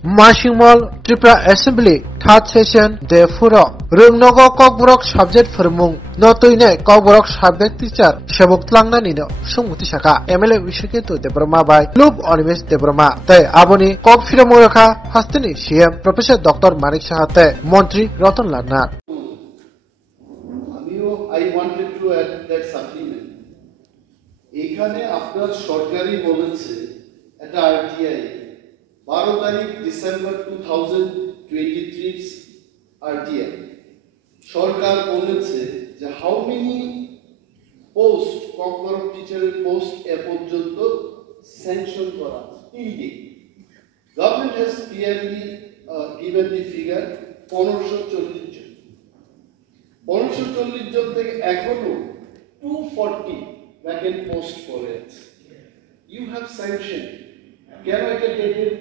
Mashingmol Tripura Assembly Third Session Day Furo Rungnogo Kokborok Subject Formung Notuine Kokborok Subject Teacher Shabok Tlangna Nino Sumuti Shaka MLA Vishaketu Debroma by Loop Onimis Debroma Tay Aboni Kok Firamuraka Hastini CM Professor Dr. Manik Shahate Montri Ratan Larnar I wanted to add that supplement. এখানে আপনার সরকারি বলেছে এটা RTI 12 তারিখ December 2023 RTI সরকার বলেছে যে how many post corporate টিচারের post এ পর্যন্ত স্যাংশন করা টিডি government has clearly given the figure 1540 জন 1540 জন থেকে এখনো 240 vacant post পড়ে আছে you have sanctioned কেন এটা ডেটের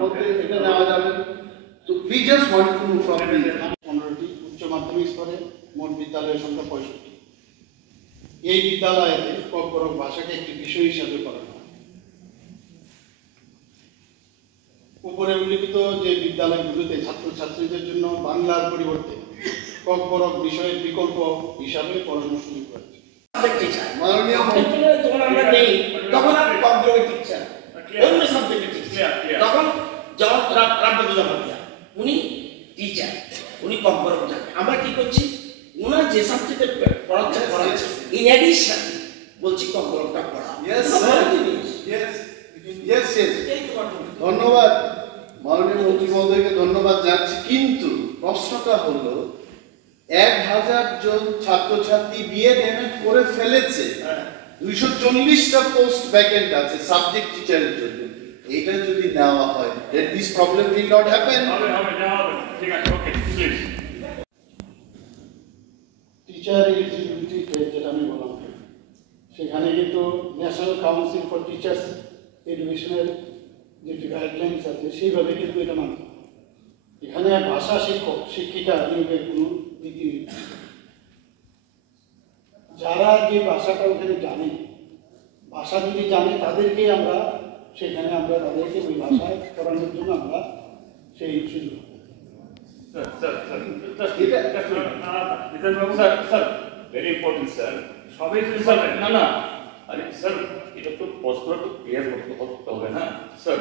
মধ্যে এটা নেওয়া যাবে তো we just want to know from the 15টি উচ্চ মাধ্যমিক স্তরে মোট বিদ্যালয়ের সংখ্যা 65 এই বিদ্যালয়ে কর্পোরেট ভাষাকে একটি বিষয় হিসেবে করা হয় উপরে উল্লেখিত যে বিদ্যালয়গুলোতে ছাত্রছাত্রীদের জন্য বাংলার পরিবর্তে কর্পোরেট বিষয়ের বিকল্প হিসাবে পড়ানো শুরু করেছে মাননীয় যখন আমরা নেই তখন আমরা কর্পোরেট টিচার অন্য সাবজেক্টের টিচার তখন উনি টিচার উনি কর্পোরেট আমরা কি করছি ওনার যে সাবজেক্টে পড়াচ্ছে ইন অ্যাডিশন বলছি কর্পোরেটটা পড়া ধন্যবাদ মাননীয় মন্ত্রী মহোদয়কে ধন্যবাদ জানাচ্ছি কিন্তু প্রশ্নটা হলো 1000 জন ছাত্রছাত্রী বিএড করে ফেলেছে 240টা পোস্ট ভ্যাকেন্ট আছে সাবজেক্ট টিচারের জন্য এটা যদি নেওয়া হয় then this problem will not happen ঠিক আছে ওকে প্লিজ টিচার এলিজিবিলিটি যেটা আমি বললাম সেখানে কিন্তু ন্যাশনাল কাউন্সিল ফর টিচার্স এডুকেশনের যে গাইডলাইনস আছে সেইভাবে কিন্তু এটা মানতে এখানে ভাষা শিক্ষক শিক্ষিকা নিয়োগের কোনো নীতি নেই যারা যে ভাষাটা ওখানে জানে ভাষা যদি জানে তাদেরকেই আমরা সেখানে আমরা তাদেরকে ওই ভাষায় পড়ানোর জন্য আমরা সেই সুযোগ very important sir সবাই না না আরে স্যার এটা তো প্রশ্নটা ক্লিয়ার করতে হবে না স্যার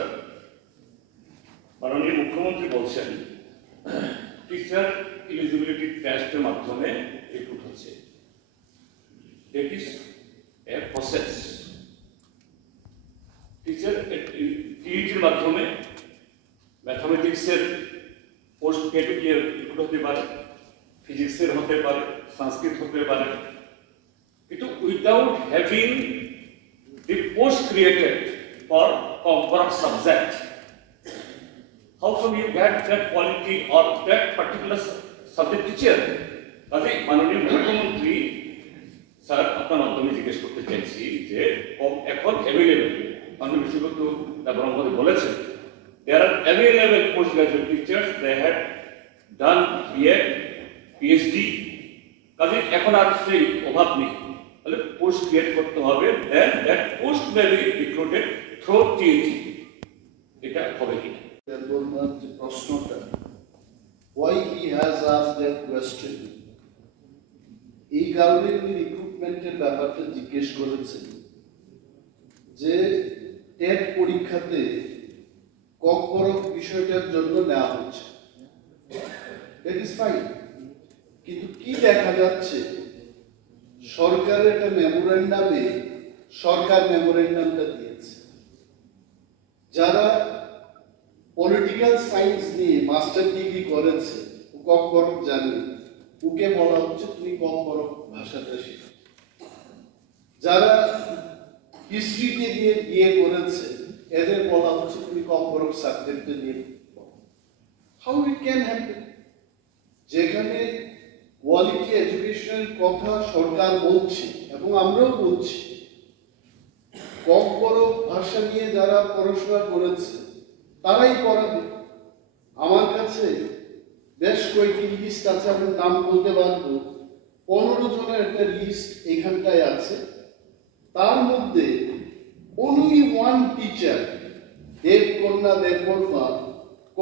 মাননীয় মুখ্যমন্ত্রী বলছেন টিচার এলিজিবিলিটি টেস্টের মাধ্যমে রিক্রুট হচ্ছে that is a process teacher টিইটির মাধ্যমে ম্যাথমেটিক্সের পোস্ট গ্রাজুয়েট রিক্রুট হতে পারে ফিজিক্সের হতে পারে সংস্কৃত হতে পারে কিন্তু without having the post created for complex subject how can you get that quality or that particular subject teacher কাজে মাননীয় মুখ্যমন্ত্রী স্যার আপনার মাধ্যমে জিজ্ঞেস করতে চাইছি যে এখন অ্যাভেলেবল মাননীয় বিশ্ববিদ্যালয় ব্রহ্মপুত্র বলেছেন there are available postgraduate teachers they had done BEd PhD কাজে এখন আর সেই অভাব নেই তাহলে পোস্ট ক্রিয়েট করতে হবে then that post may be recruited through TET এটা হবে কি বললাম যে প্রশ্নটা why he has asked that question এই কারণে উনি রিক্রুটমেন্টের ব্যাপারটা জিজ্ঞেস করেছেন যে টেট পরীক্ষাতে কর্পোরেট বিষয়টার জন্য নেওয়া হচ্ছে দ্যাট ইজ ফাইন কিন্তু কি দেখা যাচ্ছে সরকারের একটা মেমোরেন্ডামে সরকার মেমোরেন্ডামটা দিয়েছে যারা পলিটিক্যাল সায়েন্স নিয়ে মাস্টার ডিগ্রি করেছে কর্পোরেট জানে ওকে বলা হচ্ছে তুমি কর্পোরেট ভাষাটা শেখো যারা হিস্ট্রিতে নিয়ে বিয়ে করেছে এদের বলা হচ্ছে তুমি কর্পোরেট সাবজেক্টে নিয়ে হাউ ইট ক্যান হ্যাপেন যেখানে কোয়ালিটি এডুকেশনের কথা সরকার বলছে এবং আমরাও বলছি কর্পোরেট ভাষা নিয়ে যারা পড়াশোনা করেছে তারাই পড়াবে আমার কাছে বেশ কয়েকটি লিস্ট আছে আমি নাম বলতে পারবো 15 জনের একটা লিস্ট এখানটায় আছে তার মধ্যে only one teacher দেবকন্যা দেববর্মা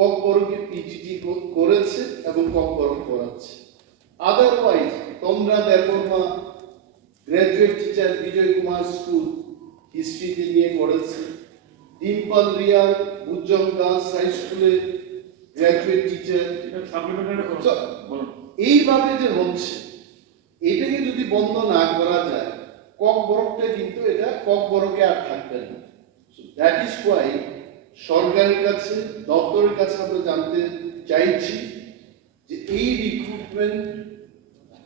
ককবরকে পিজিটি করেছে এবং ককবর করাচ্ছে। আদারওয়াইজ তোমরা দেববর্মা গ্র্যাজুয়েট টিচার বিজয় কুমার স্কুল হিস্ট্রিতে নিয়ে করেছে, ডিম্পল রিয়ার উজ্জ্বল দাস হাই স্কুলে গ্র্যাজুয়েট টিচার। এইভাবে যে হচ্ছে, এটাকে যদি বন্ধ না করা যায়, ককবরকটা কিন্তু এটা ককবরকে আর থাকবে না। দ্যাট ইজ ওয়াই সরকারের কাছে, দপ্তরের কাছে আমরা জানতে চাইছি যে এই রিক্রুটমেন্ট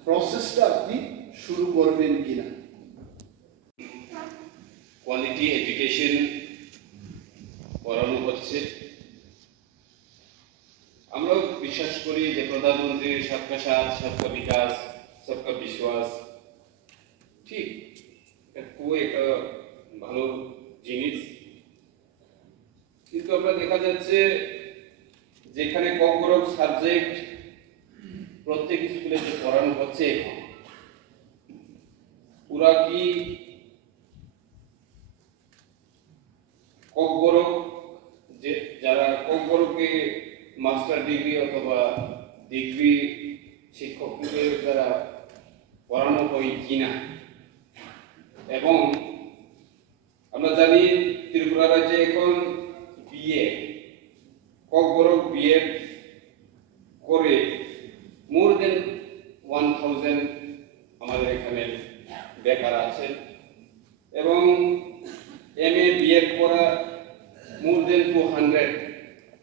প্রসেসটা আপনি শুরু করবেন কিনা। কোয়ালিটি এডুকেশন করানো হচ্ছে। আমরা বিশ্বাস করি যে প্রধানমন্ত্রীর সবকা সাথ সবকা বিকাশ সবকা বিশ্বাস ঠিক খুবই একটা ভালো জিনিস, কিন্তু আমরা দেখা যাচ্ছে যেখানে ককবরক সাবজেক্ট প্রত্যেক স্কুলে যে পড়ানো হচ্ছে, ওরা কি ককবরক যে যারা ককবরকে মাস্টার ডিগ্রি অথবা ডিগ্রি শিক্ষকদের দ্বারা পড়ানো হয় কিনা। এবং আমরা জানি ত্রিপুরা রাজ্যে এখন বিএ ককবরক বিএ করে মোর দেন 1000 আমাদের এখানে বেকার আছেন, এবং এমএ বিএড করা মোর দেন 200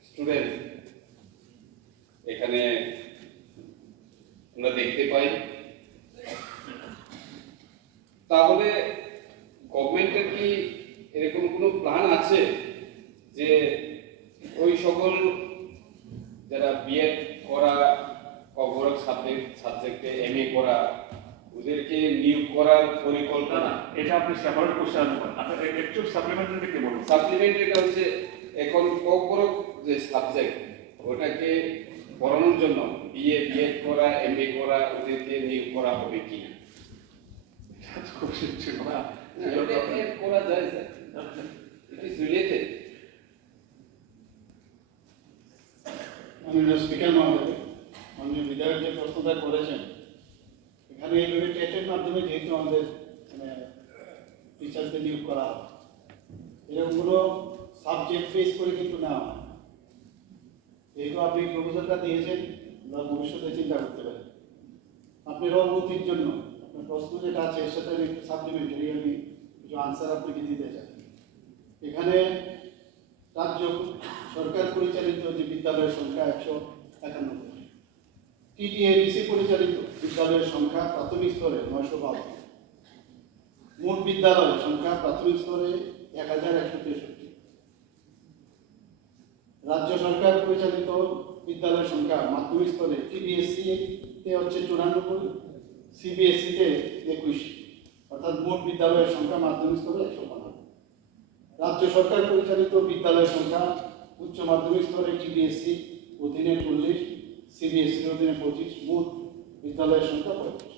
স্টুডেন্ট এখানে আমরা দেখতে পাই। তাহলে গভর্নমেন্টের কি এরকম কোনো প্ল্যান আছে যে ওই সকল যারা বিএড করা ককবরক সাবজেক্টে এমএ করা ওদেরকে নিয়োগ করার পরিকল্পনা? এটা আপনি সেপারেট কোশ্চেন আপনার একটু সাপ্লিমেন্টারি কি বলুন। সাপ্লিমেন্টারিটা হচ্ছে এখন ককবরক যে সাবজেক্ট ওটাকে পড়ানোর জন্য বিএড করা এমএ করা ওদেরকে নিয়োগ করা হবে কিনা। করা যায় স্যার, ইট ইজ রিলেটেড। মাননীয় স্পিকার মহোদয়, মাননীয় বিধায়ক যে প্রশ্নটা করেছেন, এখানে এইভাবে টেটের মাধ্যমে যেহেতু আমাদের টিচারদের নিয়োগ করা হয়, এরকম কোনো সাবজেক্ট ফেস করে কিন্তু না হয়। যেহেতু আপনি প্রপোজালটা দিয়েছেন, আমরা ভবিষ্যতে চিন্তা করতে পারি। আপনার অবগতির জন্য আপনার প্রশ্ন যেটা আছে এর সাথে আমি একটু সাপ্লিমেন্টারি আমি কিছু আনসার আপনাকে দিতে চাই। এখানে রাজ্য সরকার পরিচালিত যে বিদ্যালয়ের সংখ্যা 191, টিটিএডিসি পরিচালিত বিদ্যালয়ের সংখ্যা প্রাথমিক স্তরে 952, মোট বিদ্যালয়ের সংখ্যা প্রাথমিক স্তরে 1163, রাজ্য সরকার পরিচালিত বিদ্যালয়ের সংখ্যা মাধ্যমিক স্তরে টিবিএসসি তে হচ্ছে 94, সিবিএসসি তে 21, অর্থাৎ মোট বিদ্যালয়ের সংখ্যা মাধ্যমিক স্তরে 152। রাজ্য সরকার পরিচালিত বিদ্যালয়ের সংখ্যা উচ্চ মাধ্যমিক স্তরে টিবিএসসি অধীনে 40, সিবিএসসির অধীনে 25, মোট বিদ্যালয়ের সংখ্যা 35।